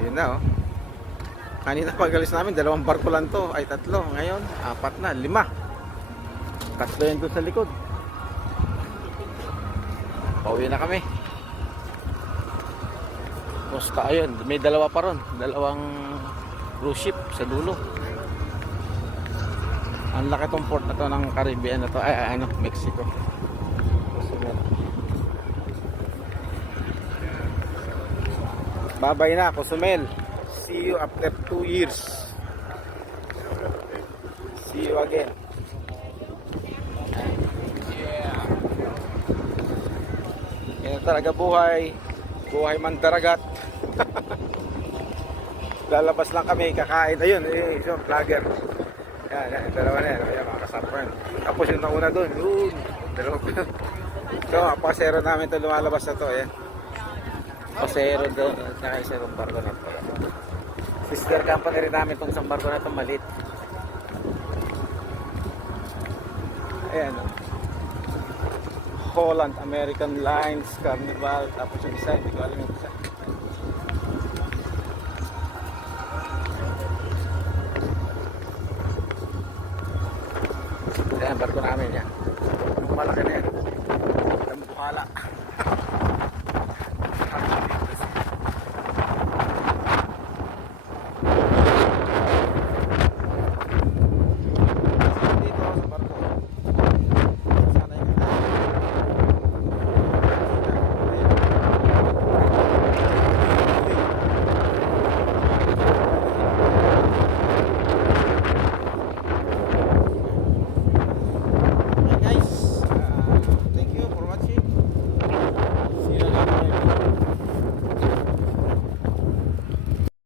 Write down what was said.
Yun na oh. Kanina pag-alis namin, 2 barko lang to. Ay 3. Ngayon, 4 na, 5. 3 yan doon sa likod. Pauwi na kami. Basta ayun, may 2 pa ron. 2 cruise ship sa dulo. Ang laki tong port na to ng Caribbean na to. Ay, Mexico. Bye-bye na, Cozumel. See you after 2 years. See you again. Yan talaga buhay. Buhay mandaragat. Lalabas lang kami, kakain. Ayun, so, vlogger. Yan, dalawa na yan. Ayan, mga kasama. Tapos yung nauna doon. Yun, 2. So, pasero namin ito lumalabas na to. Ayan. Pasero doon. Nakaisa yung barko na ito. Sister company rin namin itong isang barko na ito. Malit. Ayan. Holland, American Lines, Carnival. Tapos yung isa, hindi ko alam yung isa. Ayan, barko namin yan. Malaki na yan. Ang bukala.